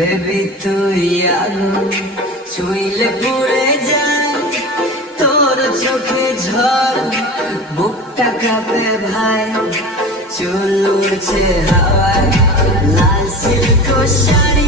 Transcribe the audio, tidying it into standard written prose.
baby তুই আগুন ছুঁইলে পুড়ে যায়, তোর চোখে ঝড় বুকটা কাঁপে ভাই, চুল উড়ছে হাওয়ায় লাল সিল্ক শাড়ি